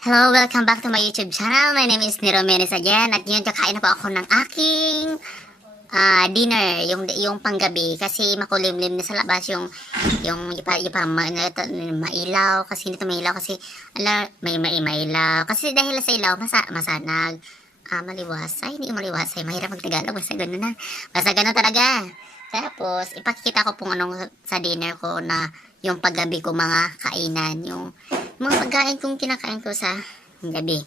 Hello, welcome back to my YouTube channel. My name is Nero Menes again. At ngayon kakain na po ako ng aking dinner, yung panggabi. Kasi makulimlim na sa labas yung mailaw. Kasi hindi ito mailaw kasi mailaw. Kasi dahil sa ilaw, masanag. Maliwasay, hindi maliwasay. Mahirap mag-Tagalog. Basta ganun na. Basta ganun talaga. Tapos, ipakikita ko kung anong sa dinner ko na yung paggabi ko mga kainan. Yung mga pagkain kong kinakain ko sa gabi.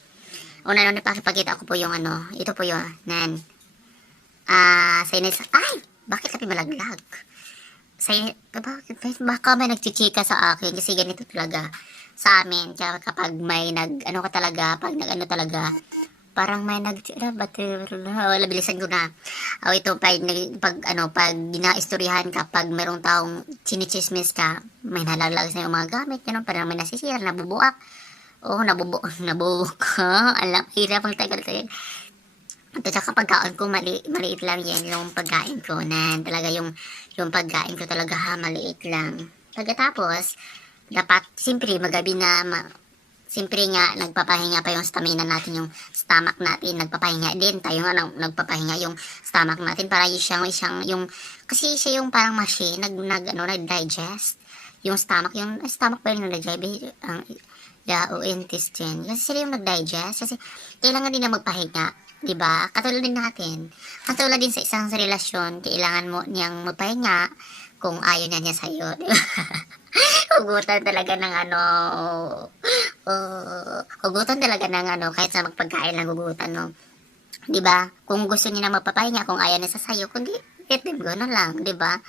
Una na napakipagkita ko po yung ito po yung sa inis, ay, bakit kami malaglag? Baka may nagchichika sa akin kasi ganito talaga sa amin. Kaya kapag may parang may wala, bilisan ko na. Ito, pag ginaistoryahan ka, pag merong taong chinichismis ka, may nalaglag sa yung mga gamit, gano'n, parang may nasisira, nabubuak. Nabubuak ka. Alam, hirap ang tagal-tagal. At saka pagkaon ko, maliit lang yan, yung pagkain ko, talaga yung pagkain ko talaga, maliit lang. Pagkatapos, dapat, siyempre, magabi na, siyempre nga, nagpapahinga pa yung stamina natin, yung stomach natin, nagpapahinga din. Tayo nga, nagpapahinga yung stomach natin para kasi siya yung parang machine, nag-digest. Yung stomach pa yung nag-digest, o intestine. Kasi sila yung nag-digest, kasi kailangan din na magpahinga, diba? Katulad din natin. Katulad din sa isang relasyon, kailangan mo niyang magpahinga kung ayaw niya sa'yo, diba? Hugutan talaga ng hugutan talaga ng kahit sa magpagkain lang hugutan, no? Diba? Kung gusto niya na magpapahinga, kung ayaw na sa sayo, kundi, gano'n lang, diba?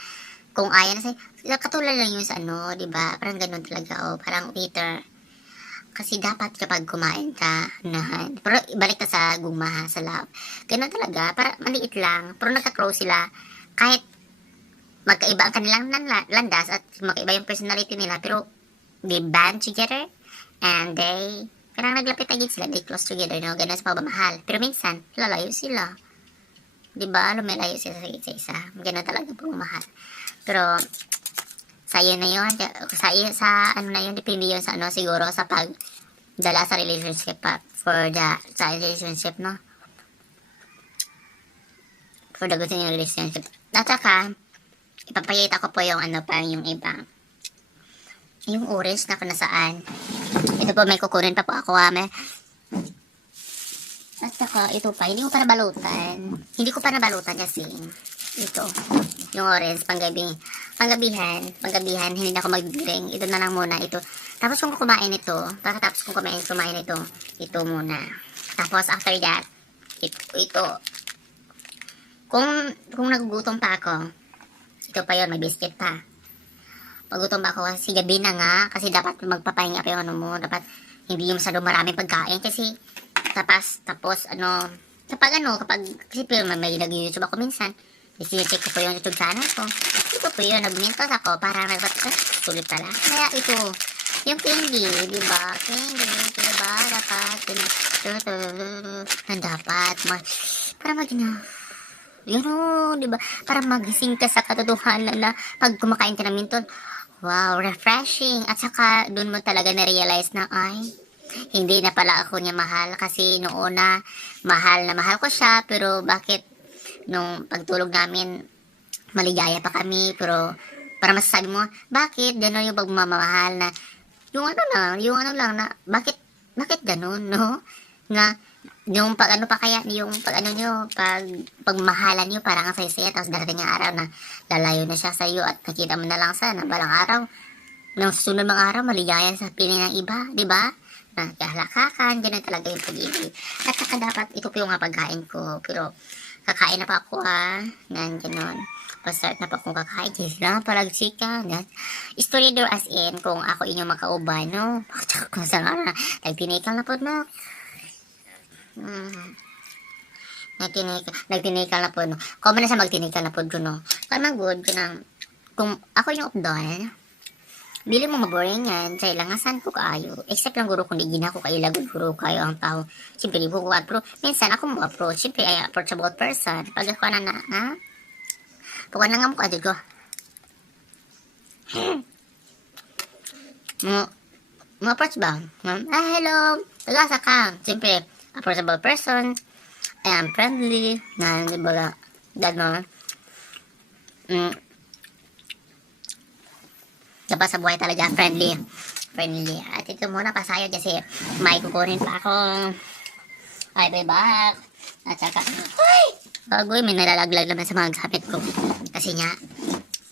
Kung ayaw na sa'yo, katulad lang yun sa diba? Parang gano'n talaga, parang waiter. Kasi dapat kapag kumain ka, pero balik ka sa guma, sa love. Gano'n talaga, para maliit lang, pero nagka-close sila, kahit magkaiba ang kanilang landas at magkaiba yung personality nila, pero they band together and parang naglapit agad sila, they close together, ganun sa pagmamahal. Pero minsan, lalayo sila. Diba? Lumalayo sila sa isa-isa. Ganun talaga pagmamahal. Pero, sa iyo na yun, sa depende yun sa siguro sa pagdala sa relationship sa relationship, no? For the good in your relationship. At saka, ipapakita ko po yung yung iba. Yung orange na kung nasaan. Ito po, may kukunin pa po ako, At saka, ito pa, hindi ko pa nabalutan. Hindi ko pa nabalutan kasi, ito, yung orange, panggabihan, hindi na ako mag-drink. Ito na lang muna, ito. Tapos kung kumain ito, ito muna. Tapos, after that, ito. Kung nagugutom pa ako, ito pa yun, may biscuit pa. Pagutom ba ako kasi gabi na nga, kasi dapat magpapahinga pa yung dapat hindi yung masyadong maraming pagkain kasi tapos kapag kasi may nag-YouTube ako minsan, i-check ko po yung YouTube channel ko. Ito po yun, nag-mintos ako para sulit pala. Kaya ito, yung candy, diba? Diba? Dapat, diba? Para magising ka sa katotohanan na pag kumakain ka ng minton, wow, refreshing. At saka, dun mo talaga na-realize na, hindi na pala ako niya mahal. Kasi noon na, mahal ko siya. Pero bakit, nung pagtulog namin, maligaya pa kami. Pero, para masasabi mo, bakit gano'n yung pagmamahal na, yung lang na, bakit gano'n, no? Na, yung pagmahalan nyo parang ang saya-saya, tapos darating ang araw na lalayo na siya sa iyo at nakita mo na lang sana balang araw ng susunod mga araw maligaya sa piling ng iba, di ba? Nagkahalakakan, ganun talaga yung pag-ibig. At saka dapat ito po yung pagkain ko, pero kakain na pa ako ganun. Pa-start na pa akong kakain, lang palag chika, historiador as in, kung ako inyong makauban, no? Tsaka kung saan nagtinikal na po, no? Nagtinikal na po, no? Kung man na sa magtinikal na po, no? Parang good, kung ako yung updol, bili mo maboring yan, sa ilangasan ko kaayo, except lang guro kung di gina ko kaila, guro kayo ang tao, siyempre di ko pero minsan ako mo approach, siyempre ay approachable person, pag ako pag na nga mo ka, ko, mo approach ba? Hello, Tagasa ka. Siyempre, approachable person. I am friendly. Na, di ba, gano'n. Diba sa buhay talaga, friendly. Friendly. At ito muna pasayo kasi may kukunin pa ako. I'll be back. At saka, ay! Bagoy, may nalalaglag naman sa mga gamit ko. Kasi nga,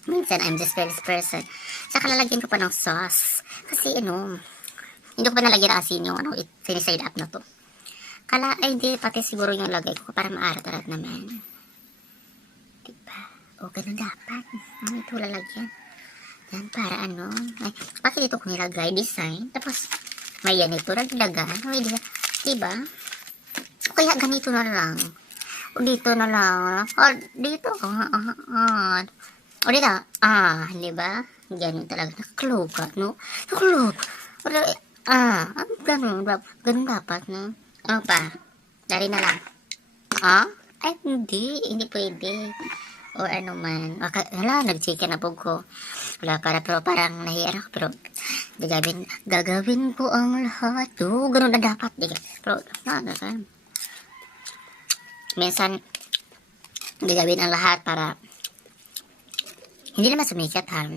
minsan I'm just careless person. Saka lalagyan ko pa ng sauce. Kasi hindi ko pa nalagyan ng asin yung siniside up na to. Kala, ay di, pati siguro yung lagay ko para maarat-arat naman. Diba? O, ganun dapat. Ito lalagyan. Yan, para ay, bakit ito ko nilagay? Design. Tapos, may yan ito naglagay. May diba? O kaya ganito na lang. O dito na lang. O dito. O dito. Diba? Ganun talaga. Naklog ka, no? Naklog. Ganun dapat, no? Ano pa? Dari na lang. Ay, hindi pwede. Or ano man. Wala, nag-chicken na po ko. Wala, pero parang nahiyan ako. Pero, gagawin ko ang lahat. Ganun na dapat. Pero, minsan, gagawin ang lahat para hindi naman sumikat, ha.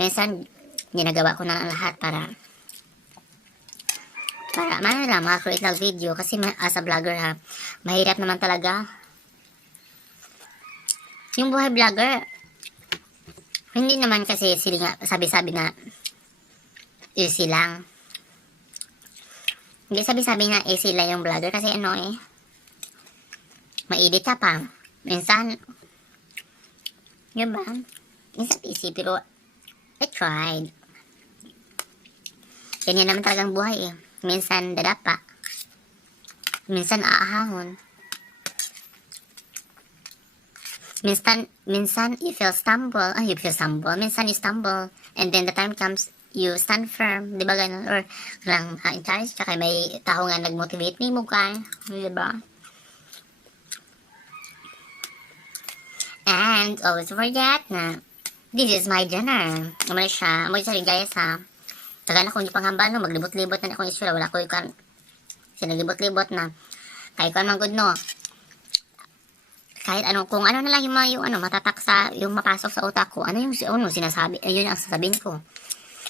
Minsan, ginagawa ko na ang lahat para maka-create ng video. Kasi as a vlogger, ha, mahirap naman talaga. Yung buhay vlogger, hindi naman kasi sila sabi-sabi na easy lang. Hindi sabi-sabi na easy lang yung vlogger kasi ma-edit ka pa. Minsan, yun ba? Minsan easy pero I tried. Ganyan naman talagang buhay eh. Minsan dadapa. Minsan aahahon. Minsan you stumble. Minsan you stumble. And then the time comes, you stand firm. Diba ganun? Or lang encourage. Tsaka may tao nga nag-motivate ni mo ka. Diba? And always forget na this is my dinner. Amoy siya rin guys ha. Taga na kung di panghamba maglibot-libot na akong isura. Wala ko yung sinaglibot-libot na. Kaya ko man good no. Kahit kung na lang yung matatak sa, yung mapasok sa utak ko, sinasabi, ayun ang sasabihin ko.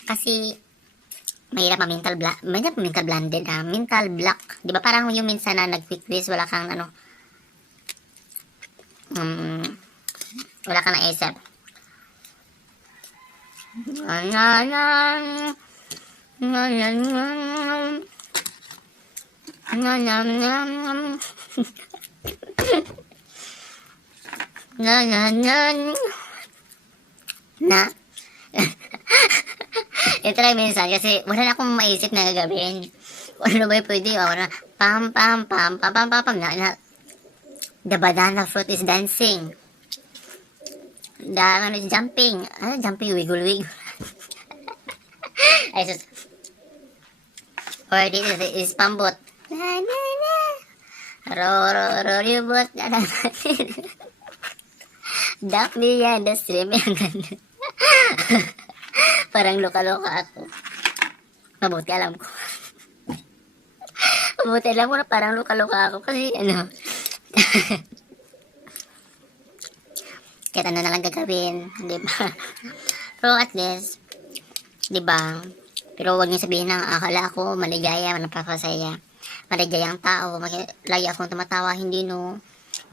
Kasi, mahirap mental blended mental block. Di ba parang yung minsan na nag-quick quiz, wala kang wala kang naisip. Ito lang minsan kasi wala na akong maisip na gagawin. Ano ba yung pwede? Pam pam pam pam pam pam pam na the banana fruit is dancing. The is jumping. Jumping wiggle wiggle. Ay sus. Or this is pambot. Na na na. Ro ribot. Duck me yan, the stream yung ganun. Parang loka-loka ako. Mabuti alam ko. Mabuti alam ko na parang loka-loka ako kasi kahit ano na lang gagawin, diba? Pero at least, diba? Pero huwag niyo sabihin na akala ko maligaya, napakasaya. Maligayang tao, lagi akong tumatawa, hindi no.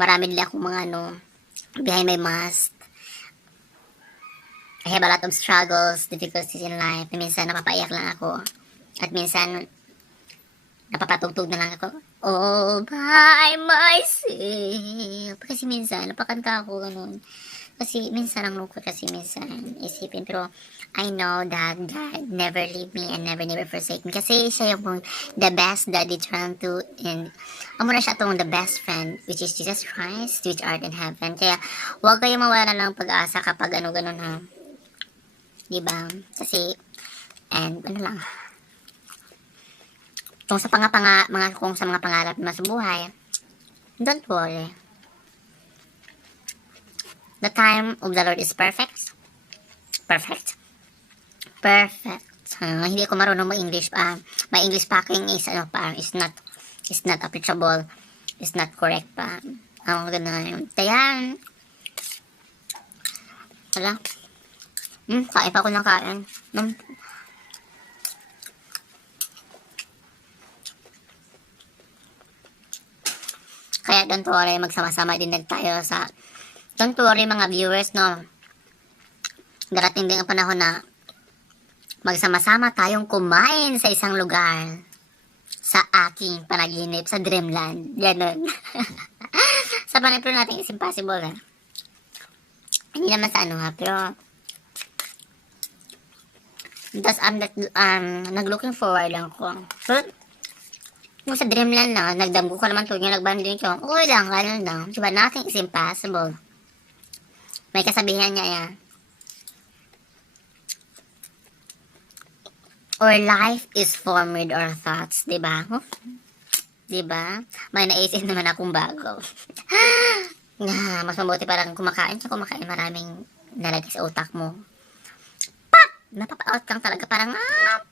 Marami nila akong mga behind my mask. I have a lot of struggles, difficulties in life. Minsan napapaiyak lang ako. At minsan napapatugtog na lang ako. All by myself. Kasi minsan napakanta ako ganun. Kasi minsan ang lungkot kasi minsan isipin. Pero I know that God never leave me and never forsake me. Kasi siya yung the best daddy trying to, and amuna siya itong the best friend, which is Jesus Christ, which art in heaven. Kaya huwag kayo mawala ng pag-asa kapag ganun ha. Diba? Kasi, and lang. Kung sa mga pangarap mo sa buhay, don't worry. The time of the Lord is perfect. Perfect. Perfect. Hindi ako marunong mag-English. My English packing is, is not applicable. Is not correct pa. Ganun. Kaya, wala. Kain pa ako ng kain. Kaya don't worry, magsama-sama din tayo sa... Don't worry mga viewers, no. Darating din ang panahon na magsama-sama tayong kumain sa isang lugar. Sa aking panaginip, sa dreamland. Ganon. Sa panipro natin is impossible, ha. Hindi naman sa pero... Thus, nag-looking forward lang ko. So, kung sa dreamland na, nagdamgo ko naman tuwing nagbanding ko, okay lang, gano'n lang. Diba, nothing is impossible. May kasabihan niya yan. Our life is formed with our thoughts, diba? Diba? May naisip naman akong bago. Mas mabuti parang kumakain maraming nalagay sa utak mo. Pop! Napapa-out kang talaga, parang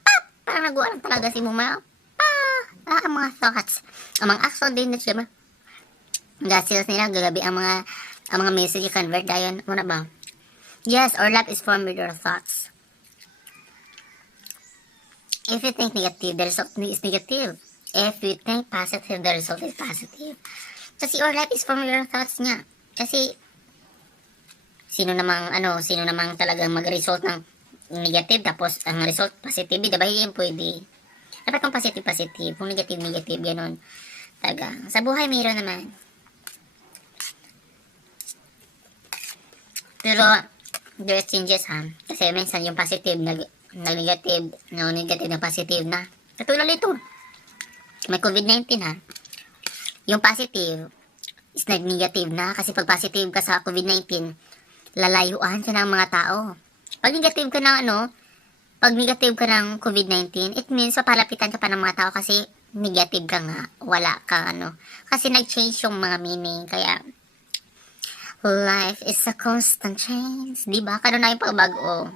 pop! Parang nagawa lang talaga si Muma. Ang mga thoughts. Ang mga action din na siya. Gasilas nila, gagabi ang mga message i-convert dayon. Muna ba? Yes, our life is formed with our thoughts. If you think negative, the result is negative. If you think positive, the result is positive. Kasi our life is from your thoughts niya. Kasi, sino namang talagang mag-result ng negative, tapos ang result positive, diba yun pwede. Dapat kung positive, kung negative, ganun. Talaga. Sa buhay, mayroon naman. Pero, there are changes, ha. Kasi minsan yung positive, negative na positive na. Katulad ito. May COVID-19 ha. Yung positive is nag-negative na kasi pag positive ka sa COVID-19, lalayuan ka ng mga tao. Pag negative ka ng COVID-19, it means papalapitan ka pa ng mga tao kasi negative ka nga. Wala ka Kasi nag-change yung mga meaning. Kaya, life is a constant change. Diba? Kano na yung pagbago.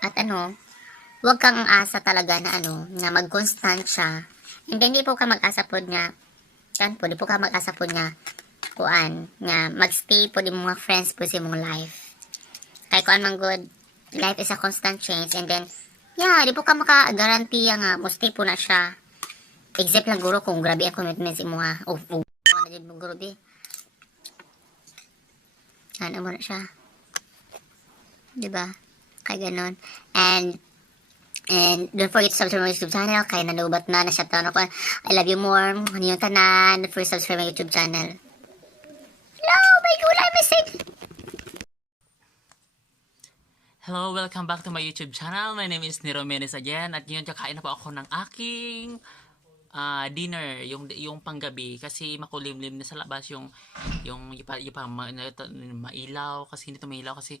At huwag kang asa talaga na na mag-constant siya. Hindi po ka mag-asa po niya. Di po ka mag-asa po niya. Nga mag-stay po di mga friends po sa mong life. Kaya kung man good, life is a constant change. And then, di po ka maka-garantiya nga, mo stay po na siya. Except lang guro kung grabe ang commitment sa mo ha. Grabe. Ano mo na siya. Diba? Kaya ganon. And don't forget to subscribe my YouTube channel. Kaya nanubat na shutdown ako. I love you more. Ano yung tanan? Don't forget to subscribe my YouTube channel. Hello, may gulay message. Hello, welcome back to my YouTube channel. My name is Nero Menes again. At ngayon kakain na po ako ng aking dinner, yung panggabi kasi makulimlim na sa labas yung mailaw kasi hindi to mailaw kasi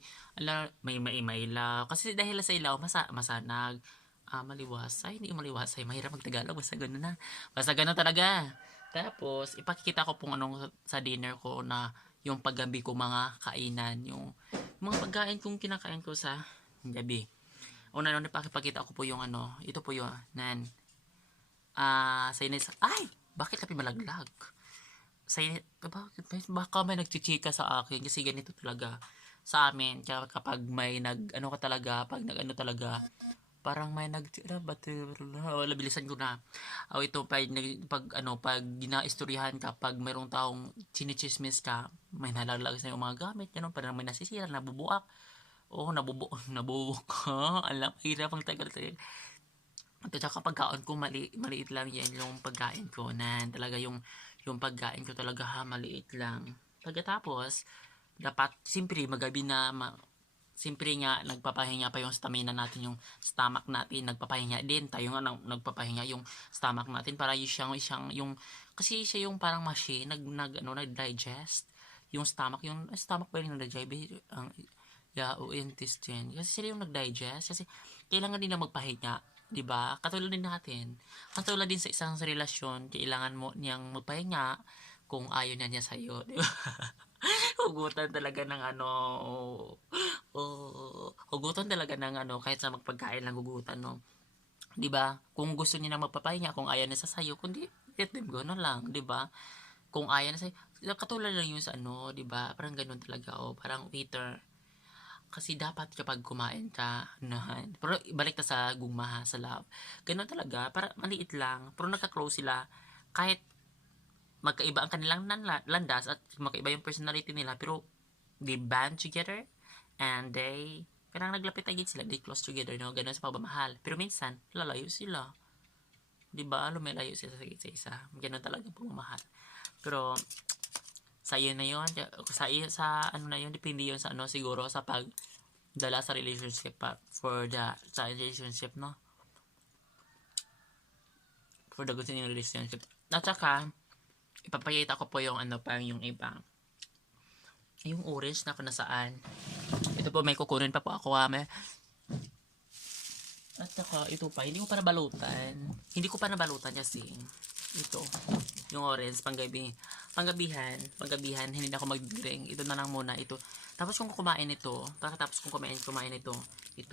may mailaw kasi dahil sa ilaw masanag maliwasay, hindi maliwasay, mahirap magtagalog basta gano'n na, basta gano'n talaga. Tapos ipakikita ko pong sa dinner ko na yung paggabi ko mga kainan, yung mga pagkain kong kinakain ko sa gabi. Una ipakita ko po yung ito po yung sa inis, ay, bakit kapi malaglag? Sa inis, baka may nagchichika sa akin kasi ganito talaga sa amin kapag may talaga parang may wala bilisan ko na. Ito pag ginaistoryahan ka, pag mayroong taong chinichismis ka, may nalaglag sa yung mga gamit, parang may nasisira, nabubuak. Nabubuak ka. Alam, hirap ang tagal. At saka pagkaon ko maliit lang yan yung pagkain ko na talaga yung pagkain ko talaga maliit lang. Pagkatapos dapat simpre magabi na simpre nga nagpapahinga pa yung stamina natin, yung stomach natin nagpapahinga din, tayo nga nagpapahinga yung stomach natin para yung kasi siya yung parang machine nag-digest yung stomach ba yung nag-digest o intestine kasi sila yung nag-digest kasi kailangan din na magpahinga. Diba? Katulad din sa isang relasyon, kailangan mo niyang magpahinga kung ayaw niya sa'yo. Diba? Hugutan talaga ng hugutan talaga ng ano, kahit sa magpagkain lang hugutan, no? 'Di ba? Kung gusto niya na magpapahinga, kung ayaw niya sa sayo, kundi let them go na lang, 'di ba? Kung ayaw na sa'yo, katulad lang yun sa ano, 'di ba? Parang ganun talaga, parang waiter. Kasi dapat kapag kumain ka, unahan. Pero balik na sa gugma ha, sa love. Ganun talaga, para maliit lang, pero nagka-close sila. Kahit magkaiba ang kanilang landas at magkaiba yung personality nila, pero they band together and they parang naglapit agad sila, they close together, no? Ganun sa pagmamahal. Pero minsan, lalayo sila. 'Di ba? Lumalayo sila sa isa. Ganun talaga ang pagmamahal. Pero sa iyo na yun, sa ano na yun, depende yun sa ano, siguro sa pagdala sa relationship pa, sa relationship, no? For the good in yung relationship. At saka, ipapakita ko po yung ano pa, yung iba. Yung orange na kung nasaan. Ito po, may kukunin pa po ako, may. At saka, ito pa, hindi ko pa nabalutan. Hindi ko pa nabalutan kasi, ito, yung orange, panggabihan, hindi na ako mag-drink. Ito na lang muna, ito. Tapos kung kumain ito, pagkatapos kung kumain ito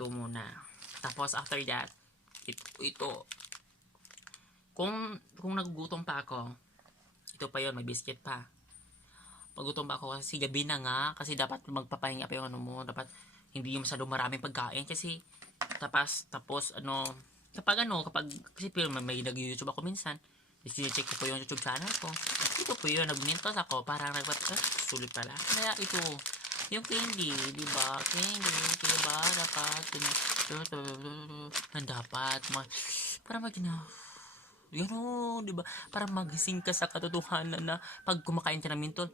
muna. Tapos after that, ito. Kung nagugutom pa ako, ito pa yon, may biscuit pa. Pagutom ba ako kasi gabi na nga, kasi dapat magpapahinga pa yung ano mo, dapat hindi yung masyadong maraming pagkain kasi tapos kapag kasi may nag-YouTube ako minsan, i-check ko po yung YouTube channel ko. Ito po yun, nag-mentos ako, parang sulit pala. Kaya ito, yung candy, di ba? Candy, di ba? Dapat, dapat, para di ba? Para magising ka sa katotohanan na pag kumakain ka ng mentol,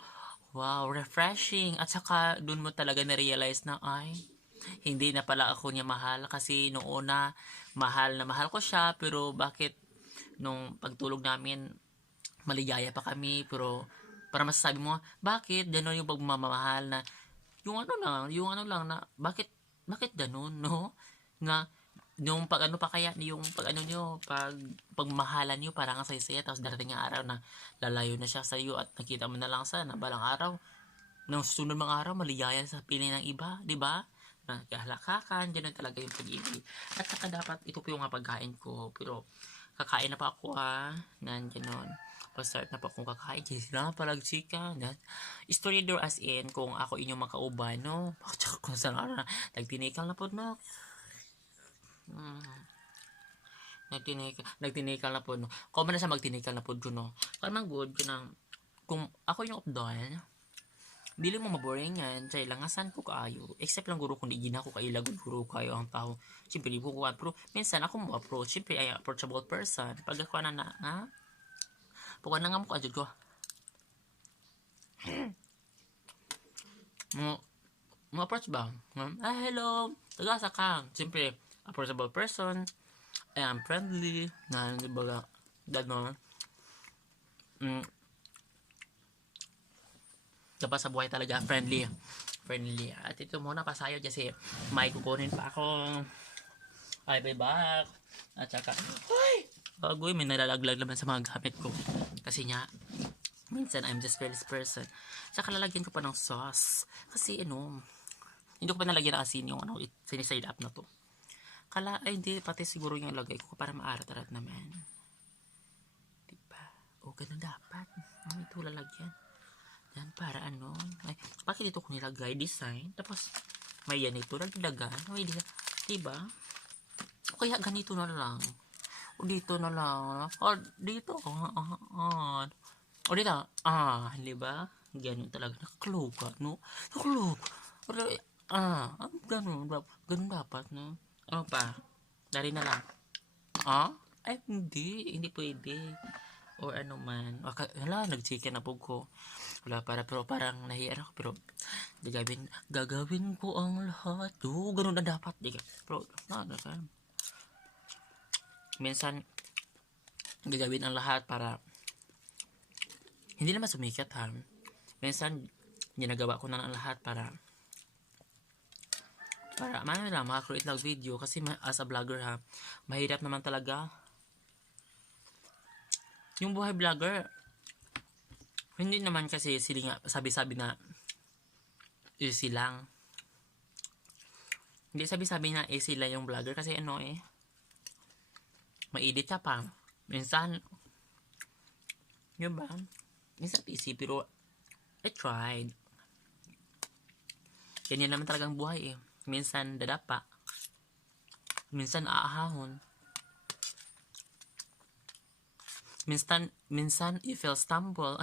wow, refreshing. At saka, dun mo talaga na-realize na, ay, hindi na pala ako niya mahal kasi noong una, mahal na mahal ko siya, pero bakit nung pagtulog namin, maligaya pa kami, pero para masasabi mo, bakit gano'n yung pagmamahal na, yung ano lang na, bakit gano'n, no? Na, yung pag ano pa kaya, yung pag ano nyo, pagmahalan nyo, parang ang saya-saya, tapos darating ang araw na lalayo na siya sa iyo at nakita mo na lang sana, balang araw, nang susunod mga araw, maligaya sa piling ng iba, di ba? Nagkahalakakan, ganun talaga yung pag-ibig. At saka dapat, ito po yung pagkain ko, pero kakain na pa ako nan ganun. Pa-start na pa akong kakain, kasi sila palag chika, historiador as in, kung ako inyong makauban, no? Tsaka kung saan na, nagtinikal na po, no? Nagtinikal na po, no? Kung man na siya magtinikal na po, no? Parang good, kung ako yung updown, dili mo maboring yan, kaya langasan ko kaayo, except lang guro kung di gina ko kailag guro kayo ang tao, siyempre di ko kuhan, pero minsan ako mo approach, siyempre ay approachable person, pag ako na ha, pag na nga mo ka ko, mo approach ba, hello, tagasa ka, siyempre approachable person, I am friendly, na di ba gano'n, dapat sa buhay talaga friendly. At ito muna pasayo kasi may kukunin pa ako. I'll be back. At saka, bagoy, may nalalaglag naman sa mga gamit ko. Kasi nga, minsan I'm just careless person. Saka lalagyan ko pa ng sauce. Kasi hindi ko pa nalagyan ng asin yung siniside up na to. Hindi, pati siguro yung lagay ko para maarat-arat naman. Diba? Ganun dapat. Ito lalagyan. Yan, para ay, bakit ito ko nilagay, design, tapos, may yan ito, nagdagan, may design, diba? O kaya ganito na lang, o dito na lang, o dito, o dito, diba? Ganun talaga, nakaklog ka, no? Nakaklog, ganun dapat, no? Ano pa? Dari na lang, ay, hindi pwede. Or ano man. Nag-chicken na po ko. Pero parang nahiyan ako. Pero, gagawin ko ang lahat. Ganun na dapat. Pero, minsan, gagawin ang lahat para, hindi naman sumikat ha. Minsan, ginagawa ko na ang lahat para maka-create lang video. Kasi as a vlogger ha, mahirap naman talaga. Yung buhay vlogger, hindi naman kasi sila nga sabi-sabi na easy lang. Hindi sabi-sabi na sila yung vlogger kasi ano ma-edit ka pa. Minsan, yun ba? Minsan easy pero I tried. Ganyan naman talagang buhay Minsan dadapa. Minsan aahahon. Minsan you stumble.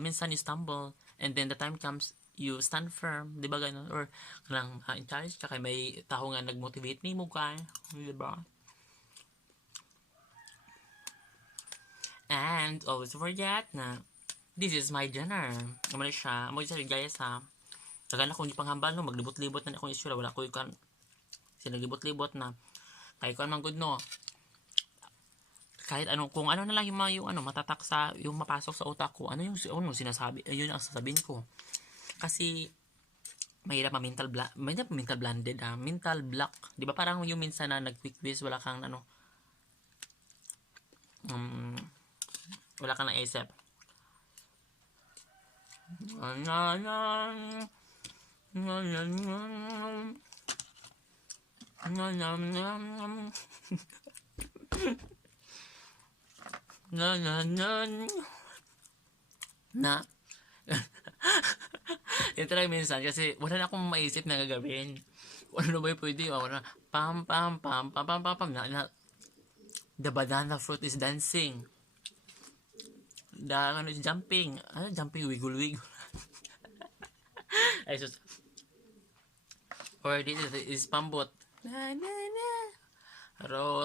Minsan you stumble. And then the time comes, you stand firm. Di ba ganun? Or lang in challenge. Tsaka may tao nga nag-motivate me mo ka. Di ba? And always forget na this is my dinner. Naman siya. Amo siya gaya sa tagal na kung di panghambal no. Maglibot-libot na akong isura. Wala ko yung sinaglibot-libot na. Kaya ko man good no. Kahit ano, kung ano na lang yung matatak sa, yung mapasok sa utak ko, ano yung sinasabi, ayun ang sasabihin ko. Kasi, mahirap mental blended mental block. Di ba parang yung minsan na nag-quick quiz, wala kang wala kang naisip. Na yun talaga minsan kasi wala na akong maisip na gagawin. Ano ba yung pwede? Wala na pam pam pam pam pam pam pam na the banana fruit is dancing. The is jumping. Jumping wiggle wiggle. Ay sus. Or this is pambot. Na na na. Ro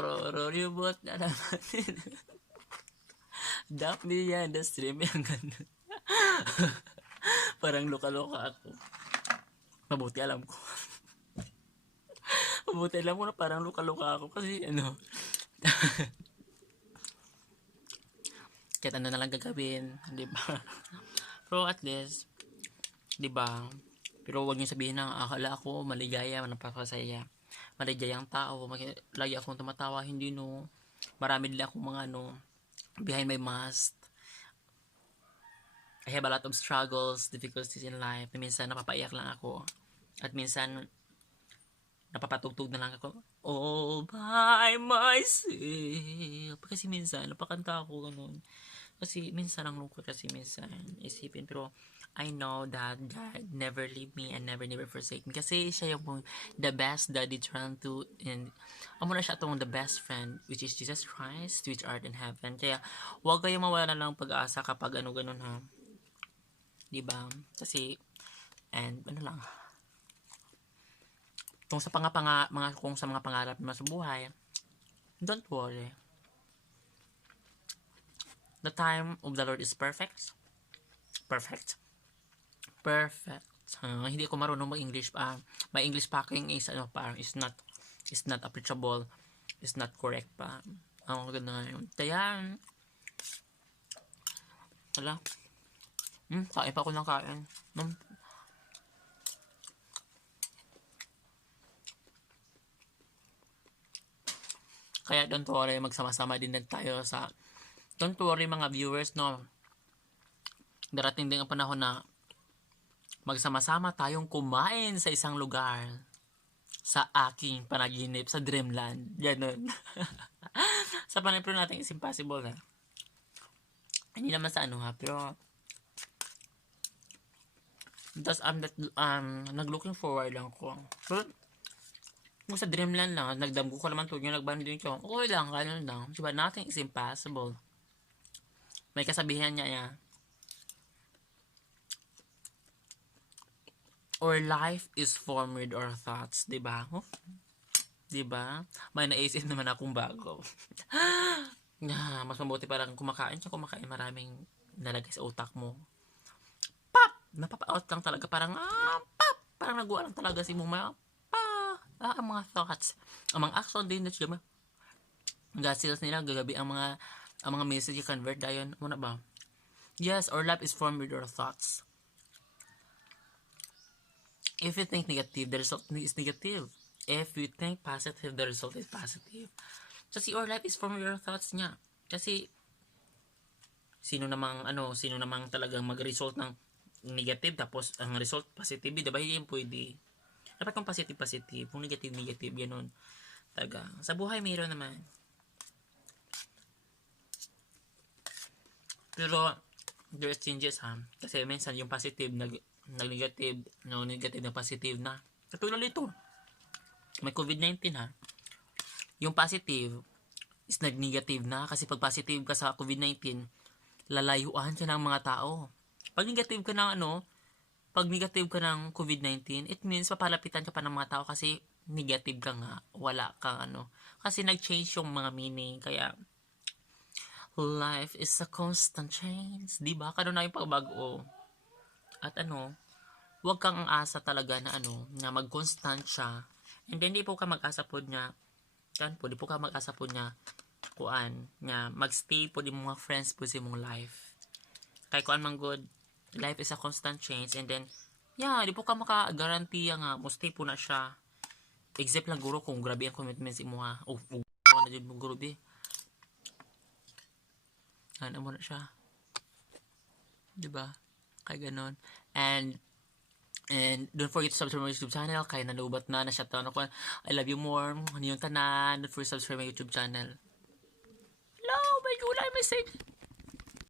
yung bot na naman. Duck me yan, the stream yung ganun. Parang loka-loka ako. Mabuti alam ko. Mabuti alam ko na parang loka-loka ako kasi kahit ano na lang gagawin, di ba? Pero at least, di ba? Pero wag niyo sabihin na akala ako maligaya, napakasaya. Maligayang tao, lagi akong tumatawa, hindi no. Marami din akong mga behind my mask. I have a lot of struggles, difficulties in life. Minsan napapaiyak lang ako. At minsan napapatugtog na lang ako all by myself. Kasi minsan napakanta ako ganun. Kasi minsan ang lungkot kasi minsan isipin. Pero I know that God never leave me and never forsake me. Kasi siya yung the best daddy trying to, and amo na siya itong the best friend, which is Jesus Christ, which art in heaven. Kaya huwag kayong mawala ng pag-asa kapag ganun ha. Diba? Kasi, and lang, kung sa mga pangarap mo sa buhay, don't worry. The time of the Lord is perfect. Hindi ko marunong mag-English pa. My English packing is parang is not appreciable, is not correct pa. Ganda yun. Kaya, wala. Kain pa ako ng kain. Kaya don't worry, magsama-sama din tayo sa, don't worry mga viewers, no. Darating din ang panahon na magsama-sama tayong kumain sa isang lugar sa aking panaginip, sa dreamland. Ganun. Sa panipro natin is impossible ha. Hindi naman sa pero tas nag-looking forward lang ko. Pero kung sa dreamland lang, nagdamgo ko naman tulad yung nagbanding ko. Okay lang, ganun lang. Diba, nothing is impossible. May kasabihan niya or life is formed with our thoughts, diba? Diba? May naisip naman akong bago. Mas mabuti parang kumakain maraming nalagay sa utak mo. Pop! Napapa-out lang talaga, parang pop! Parang nagawa lang talaga si Muma. Ang mga thoughts. Ang mga action din na siya. Sales nila, gagabi ang mga message convert dayon. Muna ba? Yes, our life is formed with our thoughts. If you think negative, the result is negative. If you think positive, the result is positive. Kasi our life is formed with our thoughts niya. Kasi sino namang talagang mag-result ng negative tapos ang result positive, diba? Hindi pwede. Dapat kung positive, kung negative, ganun. Talaga. Sa buhay, mayroon naman. Pero, there is changes ha. Kasi minsan yung positive, nag-negative, no, negative na positive na. Katulad ito. May COVID-19 ha. Yung positive is nag-negative na. Kasi pag positive ka sa COVID-19, lalayuan ka ng mga tao. Pag negative ka ng pag negative ka ng COVID-19, it means papalapitan ka pa ng mga tao kasi negative ka nga. Wala kang Kasi nag-change yung mga meaning. Kaya, life is a constant change. Diba? Kano na yung pagbago. At huwag kang asa talaga na na mag-constant siya. And then, di po ka mag-asa po niya, di po ka mag-asa po niya, mag-stay po di mga friends po sa mong life. Kaya kuan man good, life is a constant change. And then, di po ka maka-guarantee nga, mo stay po na siya. Except lang guro kung grabe ang commitment sa imo ha. Na dyan mo guro be. Ano mo na siya. Diba? Kaya ganon. And don't forget to subscribe my YouTube channel. Kaya nalubat na shutdown ako. I love you more. Ano yung tanan. Don't forget to subscribe my YouTube channel. Hello, may gulay, may